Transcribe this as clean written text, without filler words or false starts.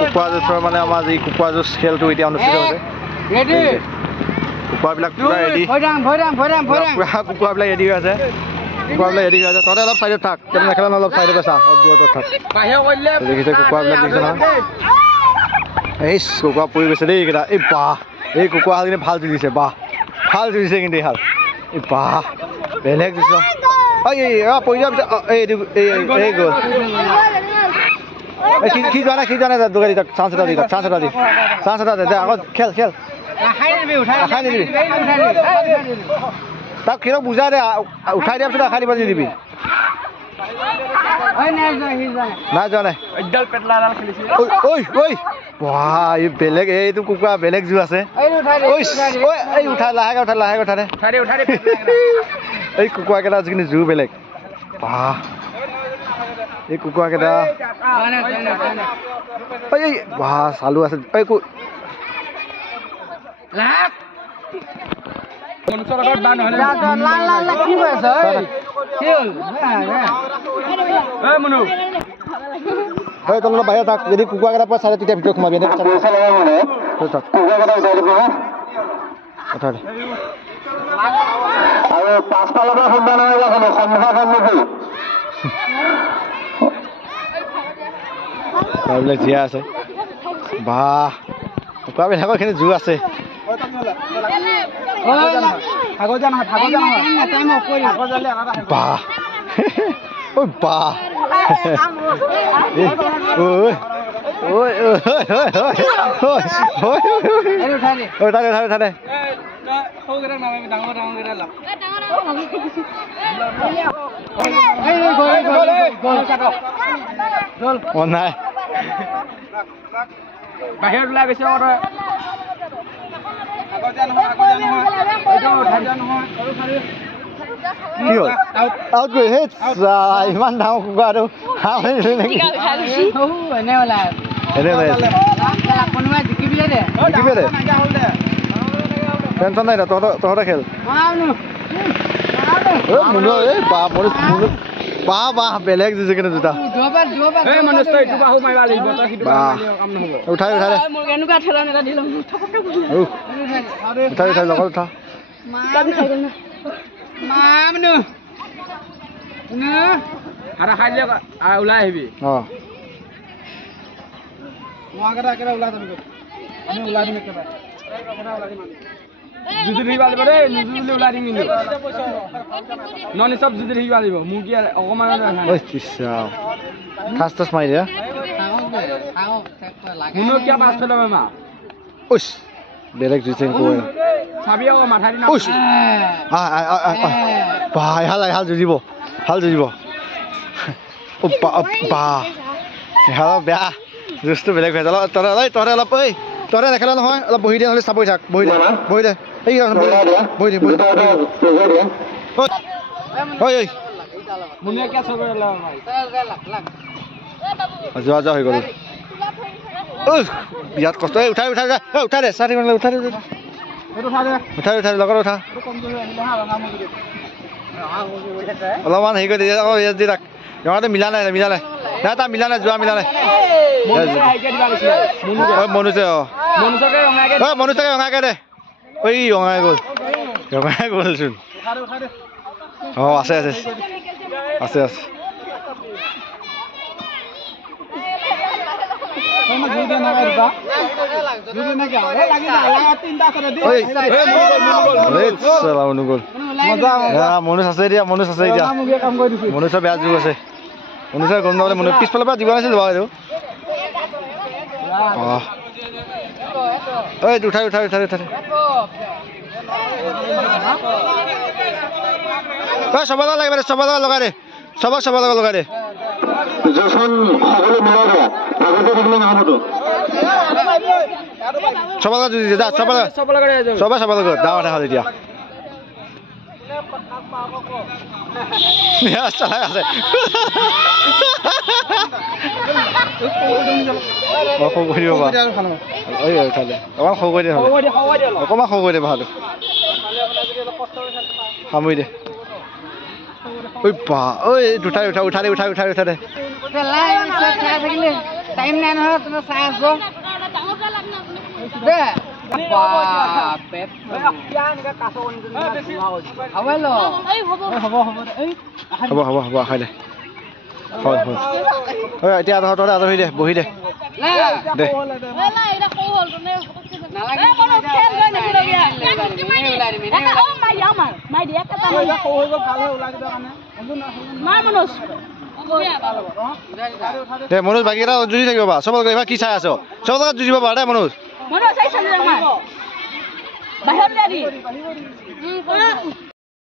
কুকুৰা যুঁজৰ মানে আমাৰ যি কুকুৰা যুঁজ খেলটো এতিয়া অনুষ্ঠিত হৈছে কুকুৰাবিলাক পুৰা ৰেডি কুকুৰাবিলাক ৰেডি হৈ আছে তহঁতে অলপ চাইডত থাক নেখেলা অলপ চাইডতে চা দূৰত থাক দেখিছে কুকুৰাবিলাক দেখিছে নহয় এই কুকুৰা পৰি গৈছে দেই এইকেইটা এই বাহ এই কুকুৰা হাল কিন্তু ভাল যুঁজিছে বাহ ভাল যুঁজিছে কিন্তু এই হাল এই বাহ বেলেগ যুঁজ পৰি যোৱাৰ পিছত এই গ'ল কি যোৱা নাই দোকানী তাক চান্স এটা দি আগত খেল তাক খেলক বুজাই দে উঠাই দিয়াৰ পিছত আশা দিব নিদিবি নাই যোৱা নাই এই বেলেগ এইটো কুকুৰা বেলেগ জোৰ আছে এই উঠাই লাহেকে উঠা দে এই কুকুৰাকেইটা যিখিনি জোৰ বেলেগ বাহ এই কুকুৰাকেইটা এই বাহ চালু আছে এই তলত বাহিৰত থাক যদি কুকুৰাকেইটা পৰা চালে তেতিয়া ভিতৰত সোমাবি আৰু পাঁচফালৰ পৰা কুকুৰাবিলাক জীয়া আছে বাহ কুকুৰাবিলাকৰ এইখিনি জোৰ আছে বাহ ঐ বাহ নাই বাহিৰত ওলাই গৈছে কি হ'ল আউট গৈ ইমান ডাঙৰ কুকুৰাটো টেনশ্যন নাই তহঁতে খেল বাহ বেলেগ দিছে কিন্তু দুটা উঠাই লগত উঠা ওলাই আহিবি জুতি থাকিব লাগিব দেই নিজুলি ওলাই দিম কিন্তু নন চব জুতি থাকিব লাগিব মোক কি অকণমান ঠাচ মাৰি দিয়া মুনুক কিয় পাছ পেলাব মা বেলেগ জুইছে চাবি আকৌ মাথা দি হাল যুঁজিব হাল বেয়া জুচটো বেলেগ হৈ যায় তহঁতে অলপ তহঁতে নেখেলা নহয় অলপ বহি দিয়া নহ'লে চাবই থাক বহি দে যোৱা হৈ গ'ল বিৰাট কষ্ট উঠাই দে চাৰি উঠাই লগত উঠা অলপমান হেৰি কৰি দি তাক ৰঙাটো মিলা নাই তাৰ মিলা নাই যোৱা মিলা নাই মনুছে মনুচাকে ৰঙাকে দে ৰঙাই গ'লচোন আছে মনুষ আছে এতিয়া মনুষৰ বেয়া যুগ আছে মনুষৰ গম নাপালে মনুষ পিছফালৰ পৰা দিব নাছিল বাৰু উঠাই চবৰ লগত লাগিব চবৰ লগত লগাই দে চবৰ লগত লগাই দে চবৰ লগত যুঁজিছে চবৰ লগত ডাঙৰ দেখা এতিয়া আছে অকণমান সৰু কৰি দে ভালটো সামৰি দে উঠাই দে টাইম নাই নহয় তুমি চাই আছো দে বাপে হ'ব খাই দে হয় এতিয়া তহঁতে আজৰি দে বহি দে দে দে মনোজ বাকীকেইটা যুঁজি থাকিব বা চব এইবাৰ কি চাই আছ চব জেগাত যুঁজিব পাৰ দে মনোজ বাহিৰত